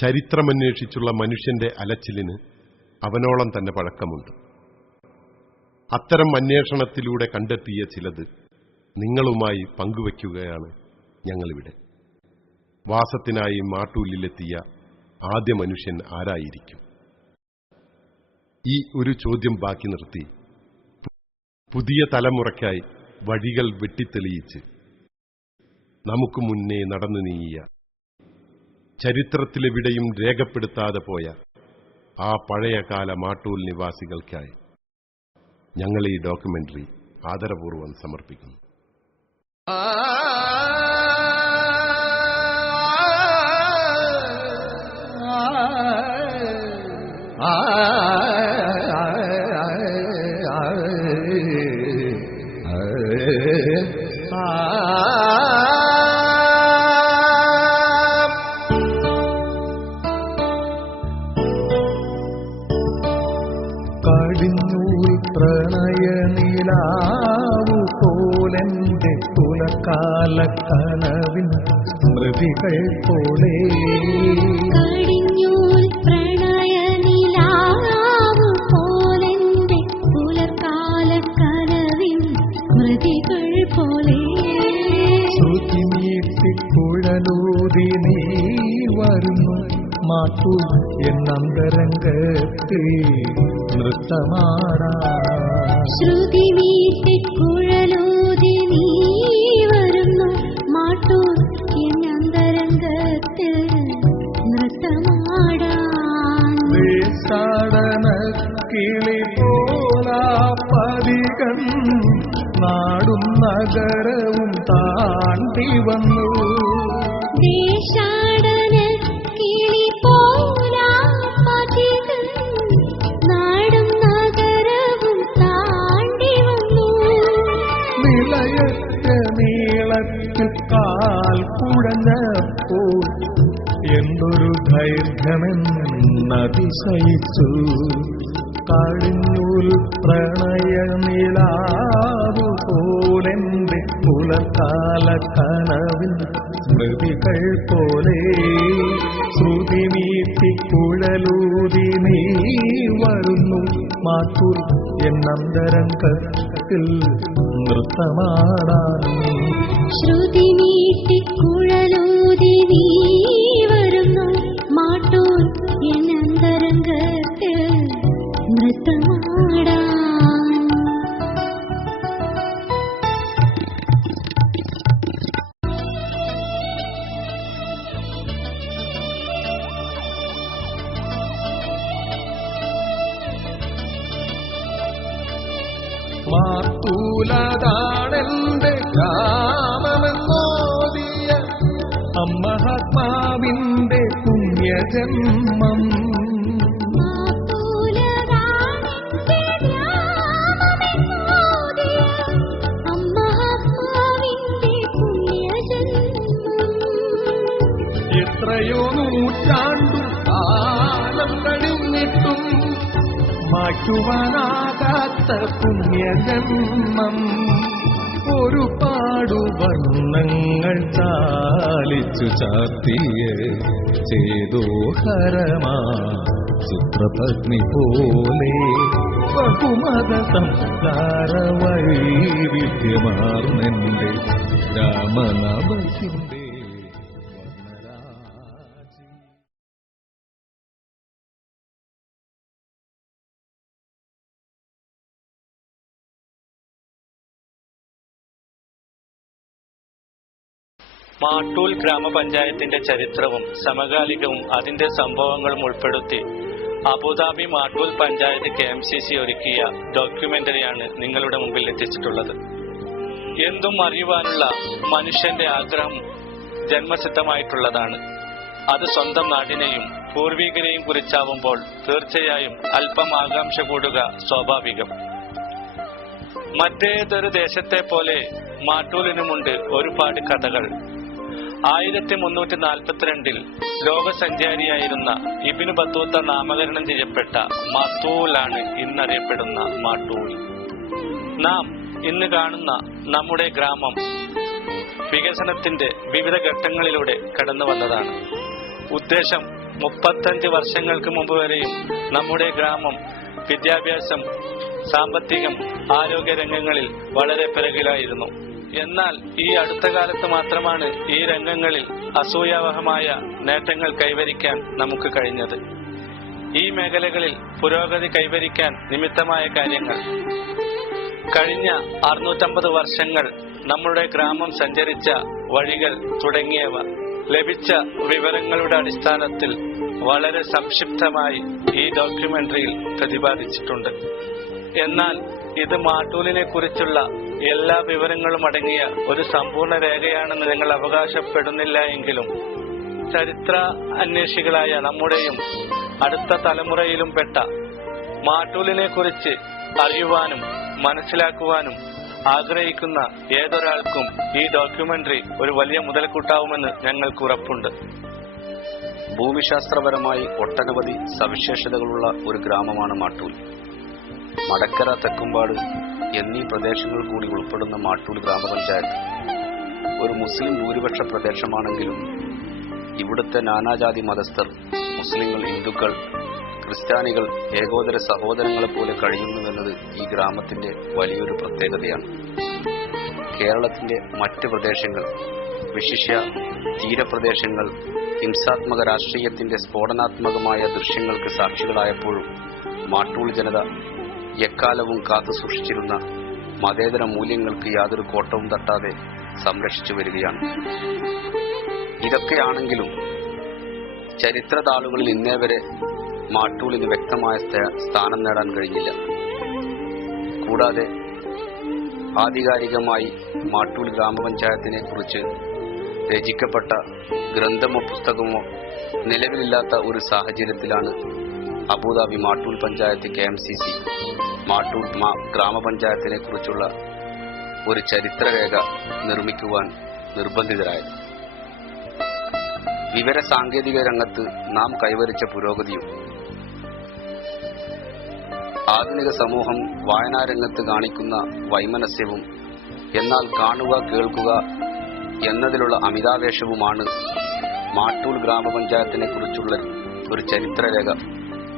ചരിത്രമന്വേഷിച്ചുള്ള മനുഷ്യന്റെ അലച്ചിലിന് അവനോളം തന്നെ പഴക്കമുണ്ട്. അത്തരം അന്വേഷണത്തിലൂടെ കണ്ടെത്തിയ ചിലത് നിങ്ങളുമായി പങ്കുവയ്ക്കുകയാണ് ഞങ്ങളിവിടെ. വാസത്തിനായി മാട്ടൂലിലെത്തിയ ആദ്യ മനുഷ്യൻ ആരായിരിക്കും? ഈ ഒരു ചോദ്യം ബാക്കി നിർത്തി പുതിയ തലമുറയ്ക്കായി വഴികൾ വെട്ടിത്തെളിയിച്ച് നമുക്ക് മുന്നേ നടന്നു നീങ്ങിയ, ചരിത്രത്തിലെവിടെയും രേഖപ്പെടുത്താതെ പോയ ആ പഴയകാല മാട്ടൂൽ നിവാസികൾക്കായി ഞങ്ങൾ ഈ ഡോക്യുമെന്ററി ആദരപൂർവ്വം സമർപ്പിക്കുന്നു. കടിഞ്ഞൂൽ പ്രണയനിലാവു പോലെന്റെ തുലക്കാല കനവിൻ സ്മൃതികൾ പോലെ. കടിഞ്ഞൂൽ പ്രണയനിലാവു പോലെന്റെ തുലക്കാല കനവിൻ സ്മൃതികൾ പോലെ. ശ്രുതി നീട്ടിക്കുഴലൂതി നീ വരുന്നു മാട്ടൂൽ എന്നന്തരംഗത്തിൽ നൃത്തമാടാ. ശ്രുതി നീട്ടിക്കുഴലൂതി നീ വരുന്നു മാട്ടൂൽ എന്നന്തരംഗത്തിൽ നൃത്തമാടാൻ. ദേശാടന കിളി പോലാ പതികൻ നാടും നഗരവും താണ്ടി വന്നു. ദേശാടന കിളി പോലാ പതികൻ നാടും നഗരവും താണ്ടി വന്നു. നിലയറ്റ നീളത്തിൽ കാൽ കുഴഞ്ഞപ്പോൾ എന്തൊരു ദൈർഘ്യമെന്നതിശയിച്ചു. കടിഞ്ഞൂൽ പ്രണയനിലാവു പോലെന്റെ പുലർക്കാല കനവിൻ സ്മൃതികൾ പോലെ. ശ്രുതി മീട്ടിക്കുഴലൂതി നീ വരുന്നു മാട്ടൂൽ എന്നന്തരംഗത്തിൽ നൃത്തമാടാൻ. ശ്രുതി നീട്ടിക്കുഴലൂതി നീ വരുന്നു മാട്ടൂൽ എന്നന്തരംഗത്തിൽ നൃത്തമാടാൻ. മാട്ടൂലതാണെന്റെ ഗ്രാമമെന്നോദിയ അമ്മഹാത്മാവിന്റെ പുണ്യജന്മം. എത്രയോ നൂറ്റാണ്ടു കാലം കഴിഞ്ഞിട്ടും മാറ്റുവാനാകാത്ത പുണ്യജന്മം. ഒരുപാടു വർണ്ണങ്ങൾ ചാലിച്ചു ചാർത്തിയ ചേതോഹരമാ ചിത്രപത്നി പോലെ. ബഹുമത സംസ്കാര വൈവിധ്യമാർന്നെന്റെ രാമനവസിന്റെ മാട്ടൂൽ ഗ്രാമപഞ്ചായത്തിന്റെ ചരിത്രവും സമകാലികവും അതിന്റെ സംഭവങ്ങളും ഉൾപ്പെടുത്തി അബുദാബി മാട്ടൂൽ പഞ്ചായത്ത് KMCC ഒരുക്കിയ ഡോക്യുമെന്ററിയാണ് നിങ്ങളുടെ മുമ്പിൽ എത്തിച്ചിട്ടുള്ളത്. എന്തും അറിയുവാനുള്ള മനുഷ്യന്റെ ആഗ്രഹം ജന്മസിദ്ധമായിട്ടുള്ളതാണ്. അത് സ്വന്തം നാടിനെയും പൂർവികരെയും കുറിച്ചാവുമ്പോൾ തീർച്ചയായും അല്പം ആകാംക്ഷ കൂടുക സ്വാഭാവികം. മറ്റേതൊരു ദേശത്തെ പോലെ മാട്ടൂലിനുമുണ്ട് ഒരുപാട് കഥകൾ. 1342 ലോകസഞ്ചാരിയായിരുന്ന ഇബ്നു ബത്തൂത്ത നാമകരണം ചെയ്യപ്പെട്ട മാത്തൂലാണ് ഇന്നറിയപ്പെടുന്ന മാട്ടൂൽ. നാം ഇന്ന് കാണുന്ന നമ്മുടെ ഗ്രാമം വികസനത്തിന്റെ വിവിധ ഘട്ടങ്ങളിലൂടെ കടന്നു വന്നതാണ്. ഉദ്ദേശം 35 വർഷങ്ങൾക്ക് മുമ്പ് വരെയും നമ്മുടെ ഗ്രാമം വിദ്യാഭ്യാസം, സാമ്പത്തികം, ആരോഗ്യ രംഗങ്ങളിൽ വളരെ പിറകിലായിരുന്നു. എന്നാൽ ഈ അടുത്ത കാലത്ത് മാത്രമാണ് ഈ രംഗങ്ങളിൽ അസൂയാവഹമായ നേട്ടങ്ങൾ കൈവരിക്കാൻ നമുക്ക് കഴിഞ്ഞത്. ഈ മേഖലകളിൽ പുരോഗതി കൈവരിക്കാൻ നിമിത്തമായ കാര്യങ്ങൾ: കഴിഞ്ഞ 650 വർഷങ്ങൾ നമ്മുടെ ഗ്രാമം സഞ്ചരിച്ച വഴികൾ തുടങ്ങിയവ ലഭിച്ച വിവരങ്ങളുടെ അടിസ്ഥാനത്തിൽ വളരെ സംക്ഷിപ്തമായി ഈ ഡോക്യുമെന്ററിയിൽ പ്രതിപാദിച്ചിട്ടുണ്ട്. എന്നാൽ ഇത് മാട്ടൂലിനെ കുറിച്ചുള്ള എല്ലാ വിവരങ്ങളും അടങ്ങിയ ഒരു സമ്പൂർണ്ണ രേഖയാണെന്ന് ഞങ്ങൾ അവകാശപ്പെടുന്നില്ല എങ്കിലും ചരിത്ര അന്വേഷികളായ നമ്മുടെയും അടുത്ത തലമുറയിലും പെട്ട മാട്ടൂലിനെ കുറിച്ച് അറിയുവാനും മനസ്സിലാക്കുവാനും ആഗ്രഹിക്കുന്ന ഏതൊരാൾക്കും ഈ ഡോക്യുമെന്ററി ഒരു വലിയ മുതൽക്കൂട്ടാവുമെന്ന് ഞങ്ങൾക്ക് ഉറപ്പുണ്ട്. ഭൂമിശാസ്ത്രപരമായി ഒട്ടനവധി സവിശേഷതകളുള്ള ഒരു ഗ്രാമമാണ് മാട്ടൂൽ. മടക്കര, തെക്കുംപാട് എന്നീ പ്രദേശങ്ങൾ കൂടി ഉൾപ്പെടുന്ന മാട്ടൂൽ ഗ്രാമപഞ്ചായത്ത് ഒരു മുസ്ലിം ഭൂരിപക്ഷ പ്രദേശമാണെങ്കിലും ഇവിടുത്തെ നാനാജാതി മതസ്ഥർ, മുസ്ലിങ്ങൾ, ഹിന്ദുക്കൾ, ക്രിസ്ത്യാനികൾ ഏകോദര സഹോദരങ്ങളെപ്പോലെ കഴിയുന്നുവെന്നത് ഈ ഗ്രാമത്തിന്റെ വലിയൊരു പ്രത്യേകതയാണ്. കേരളത്തിന്റെ മറ്റ് പ്രദേശങ്ങൾ, വിശിഷ്യ തീരപ്രദേശങ്ങൾ, ഹിംസാത്മക രാഷ്ട്രീയത്തിന്റെ സ്ഫോടനാത്മകമായ ദൃശ്യങ്ങൾക്ക് സാക്ഷികളായപ്പോഴും മാട്ടൂൽ ജനത എക്കാലവും കാത്തുസൂക്ഷിച്ചിരുന്ന മതേതര മൂല്യങ്ങൾക്ക് യാതൊരു കോട്ടവും തട്ടാതെ സംരക്ഷിച്ചു വരികയാണ്. ഇതൊക്കെയാണെങ്കിലും ചരിത്രതാളുകളിൽ ഇന്നേ വരെ മാട്ടൂലിന് വ്യക്തമായ സ്ഥാനം നേടാൻ കഴിഞ്ഞില്ല. കൂടാതെ ആധികാരികമായി മാട്ടൂൽ ഗ്രാമപഞ്ചായത്തിനെ കുറിച്ച് രചിക്കപ്പെട്ട ഗ്രന്ഥമോ പുസ്തകമോ നിലവിലില്ലാത്ത ഒരു സാഹചര്യത്തിലാണ് അബുദാബി മാട്ടൂൽ പഞ്ചായത്ത് KMCC മാട്ടൂൽ ഗ്രാമപഞ്ചായത്തിനെ കുറിച്ചുള്ള ഒരു ചരിത്രരേഖ നിർമ്മിക്കുവാൻ നിർബന്ധിതരായത്. വിവര സാങ്കേതിക രംഗത്ത് നാം കൈവരിച്ച പുരോഗതിയും ആധുനിക സമൂഹം വായനാരംഗത്ത് കാണിക്കുന്ന വൈമനസ്യവും എന്നാൽ കാണുക കേൾക്കുക എന്നതിലുള്ള അമിതാവേശവുമാണ് മാട്ടൂൽ ഗ്രാമപഞ്ചായത്തിനെ കുറിച്ചുള്ള ഒരു ചരിത്രരേഖ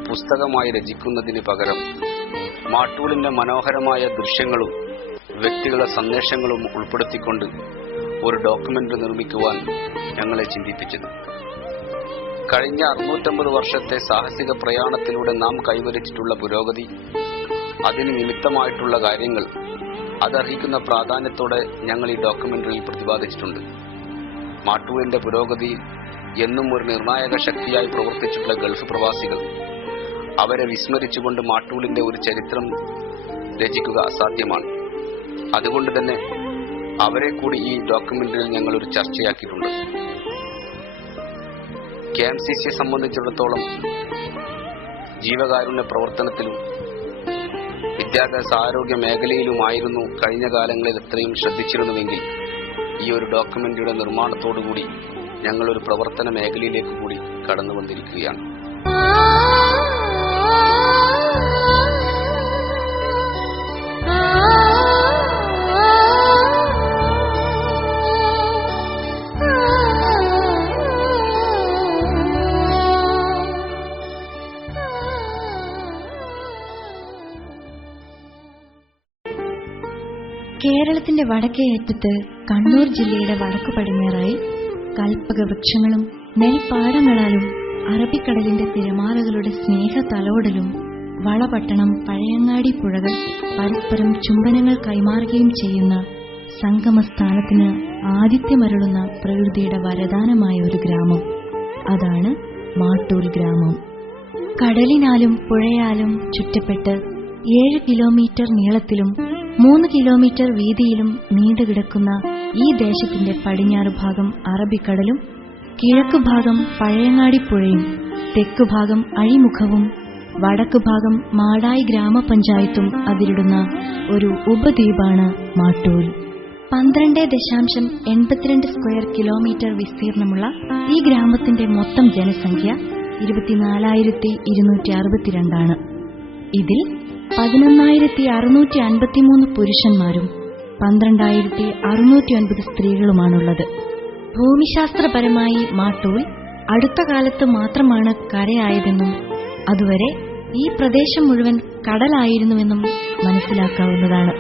പുസ്തകമായി രചിക്കുന്നതിന് പകരം മാട്ടൂലിന്റെ മനോഹരമായ ദൃശ്യങ്ങളും വ്യക്തികളുടെ സന്ദേശങ്ങളും ഉൾപ്പെടുത്തിക്കൊണ്ട് ഒരു ഡോക്യുമെന്ററി നിർമ്മിക്കുവാൻ ഞങ്ങളെ ചിന്തിപ്പിച്ചത്. കഴിഞ്ഞ 650 വർഷത്തെ സാഹസിക പ്രയാണത്തിലൂടെ നാം കൈവരിച്ചിട്ടുള്ള പുരോഗതി, അതിന് നിമിത്തമായിട്ടുള്ള കാര്യങ്ങൾ, അതർഹിക്കുന്ന പ്രാധാന്യത്തോടെ ഞങ്ങൾ ഈ ഡോക്യുമെന്ററിയിൽ പ്രതിപാദിച്ചിട്ടുണ്ട്. മാട്ടൂലിന്റെ പുരോഗതിയിൽ എന്നും ഒരു നിർണായക ശക്തിയായി പ്രവർത്തിച്ചിട്ടുള്ള ഗൾഫ് പ്രവാസികൾ, അവരെ വിസ്മരിച്ചുകൊണ്ട് മാട്ടൂലിന്റെ ഒരു ചരിത്രം രചിക്കുക അസാധ്യമാണ്. അതുകൊണ്ട് തന്നെ അവരെ കൂടി ഈ ഡോക്യുമെന്ററിയിൽ ഞങ്ങൾ ഒരു ചർച്ചയാക്കിയിട്ടുണ്ട്. KMCCയെ സംബന്ധിച്ചിടത്തോളം ജീവകാരുണ്യ പ്രവർത്തനത്തിലും വിദ്യാഭ്യാസ ആരോഗ്യ മേഖലയിലുമായിരുന്നു കഴിഞ്ഞ കാലങ്ങളിൽ എത്രയും ശ്രദ്ധിച്ചിരുന്നുവെങ്കിൽ ഈ ഒരു ഡോക്യുമെന്ററിയുടെ നിർമ്മാണത്തോടുകൂടി ഞങ്ങളൊരു പ്രവർത്തന മേഖലയിലേക്ക് കൂടി കടന്നു വന്നിരിക്കുകയാണ്. കേരളത്തിന്റെ വടക്കേ അറ്റത്ത് കണ്ണൂർ ജില്ലയുടെ വടക്കു പടിഞ്ഞാറായി കൽപ്പക വൃക്ഷങ്ങളും നെൽപ്പാടങ്ങളാലും അറബിക്കടലിന്റെ തിരമാലകളുടെ സ്നേഹ തലോടലും വളപട്ടണം, പഴയങ്ങാടി പുഴകൾ പരസ്പരം ചുംബനങ്ങൾ കൈമാറുകയും ചെയ്യുന്ന സംഗമസ്ഥാനത്തിന് ആതിഥ്യമരുളുന്ന പ്രകൃതിയുടെ വരദാനമായ ഒരു ഗ്രാമം, അതാണ് മാട്ടൂൽ ഗ്രാമം. കടലിനാലും പുഴയാലും ചുറ്റപ്പെട്ട് 7 കിലോമീറ്റർ നീളത്തിലും 3 കിലോമീറ്റർ വീതിയിലും നീണ്ടുകിടക്കുന്ന ഈ ദേശത്തിന്റെ പടിഞ്ഞാറ് ഭാഗം അറബിക്കടലും കിഴക്കുഭാഗം പഴയങ്ങാടിപ്പുഴയും തെക്കുഭാഗം അഴിമുഖവും വടക്കുഭാഗം മാടായി ഗ്രാമപഞ്ചായത്തും അതിരിടുന്ന ഒരു ഉപദ്വീപാണ് മാട്ടൂൽ. 12.82 സ്ക്വയർ കിലോമീറ്റർ വിസ്തീർണമുള്ള ഈ ഗ്രാമത്തിന്റെ മൊത്തം ജനസംഖ്യ 24,262 ആണ്. ഇതിൽ 11,653 പുരുഷന്മാരും 12,609 സ്ത്രീകളുമാണുള്ളത്. ഭൂമിശാസ്ത്രപരമായി മാട്ടൂൽ അടുത്ത കാലത്ത് മാത്രമാണ് കരയായതെന്നും അതുവരെ ഈ പ്രദേശം മുഴുവൻ കടലായിരുന്നുവെന്നും മനസ്സിലാക്കാവുന്നതാണ്.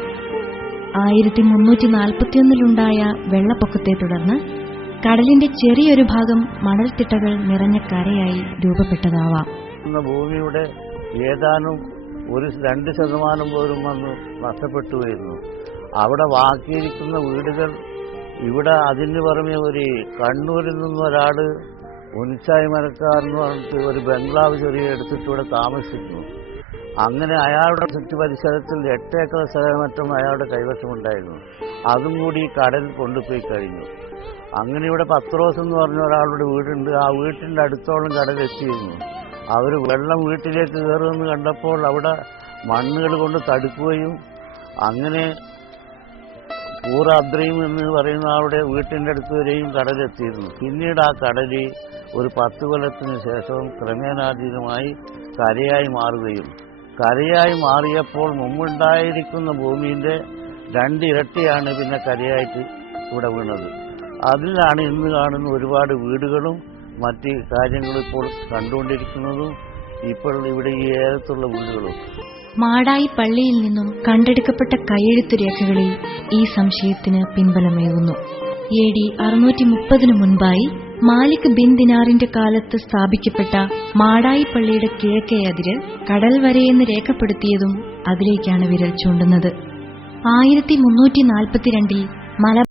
1341-ലുണ്ടായ വെള്ളപ്പൊക്കത്തെ തുടർന്ന് കടലിന്റെ ചെറിയൊരു ഭാഗം മണൽത്തിട്ടകൾ നിറഞ്ഞ കരയായി രൂപപ്പെട്ടതാവാം. ഭൂമിയുടെ ഏതാനും 2% പോലും വന്ന് നഷ്ടപ്പെട്ടു വരുന്നു. അവിടെ ബാക്കിയിരിക്കുന്ന വീടുകൾ ഇവിടെ അതിന് പുറമെ ഒരു കണ്ണൂരിൽ നിന്നൊരാൾ ഉനിച്ചായി മരക്കാരെന്ന് പറഞ്ഞിട്ട് ഒരു ബംഗ്ലാവ് ചെറിയ എടുത്തിട്ട് ഇവിടെ താമസിക്കുന്നു. അങ്ങനെ അയാളുടെ ചുറ്റുപരിസരത്തിൽ 8 ഏക്കർ സ്ഥലമറ്റും അയാളുടെ കൈവശമുണ്ടായിരുന്നു. അതും കൂടി ഈ കടൽ കൊണ്ടുപോയി കഴിഞ്ഞു. അങ്ങനെ ഇവിടെ പത്രോസ് എന്ന് പറഞ്ഞ ഒരാളുടെ വീടുണ്ട്. ആ വീട്ടിൻ്റെ അടുത്തോളം കടലെത്തിയിരുന്നു. അവർ വെള്ളം വീട്ടിലേക്ക് കയറുമെന്ന് കണ്ടപ്പോൾ അവിടെ മണ്ണുകൾ കൊണ്ട് തടുക്കുകയും അങ്ങനെ പൂറാദ്രയും എന്ന് പറയുന്ന ആളുടെ വീട്ടിൻ്റെ അടുത്ത് വരെയും കടലെത്തിയിരുന്നു. പിന്നീട് ആ കടല് ഒരു 10 കൊല്ലത്തിന് ശേഷം ക്രമേണാതീതമായി കരയായി മാറുകയും കരയായി മാറിയപ്പോൾ മുമ്പുണ്ടായിരിക്കുന്ന ഭൂമിയുടെ 2 ഇരട്ടിയാണ് പിന്നെ കരയായിട്ട് ഇവിടെ വീണത്. അതിലാണ് ഇന്ന് കാണുന്ന ഒരുപാട് വീടുകളും മറ്റ് കാര്യങ്ങളും ഇപ്പോൾ കണ്ടുകൊണ്ടിരിക്കുന്നതും ഇപ്പോൾ ഇവിടെ ഈ ഏലത്തുള്ള വീടുകളും. മാടായി പള്ളിയിൽ നിന്നും കണ്ടെടുക്കപ്പെട്ട കൈയെഴുത്തു രേഖകളിൽ ഈ സംശയത്തിന് പിൻബലമേകുന്നു. AD 630 മുൻപായി മാലിക് ബിൻ ദിനാറിന്റെ കാലത്ത് സ്ഥാപിക്കപ്പെട്ട മാടായി പള്ളിയുടെ കിഴക്കേ അതിര് കടൽ വരെയെന്ന് രേഖപ്പെടുത്തിയതും അതിലേക്കാണ് വിരൽ ചൂണ്ടുന്നത്. 1342-ൽ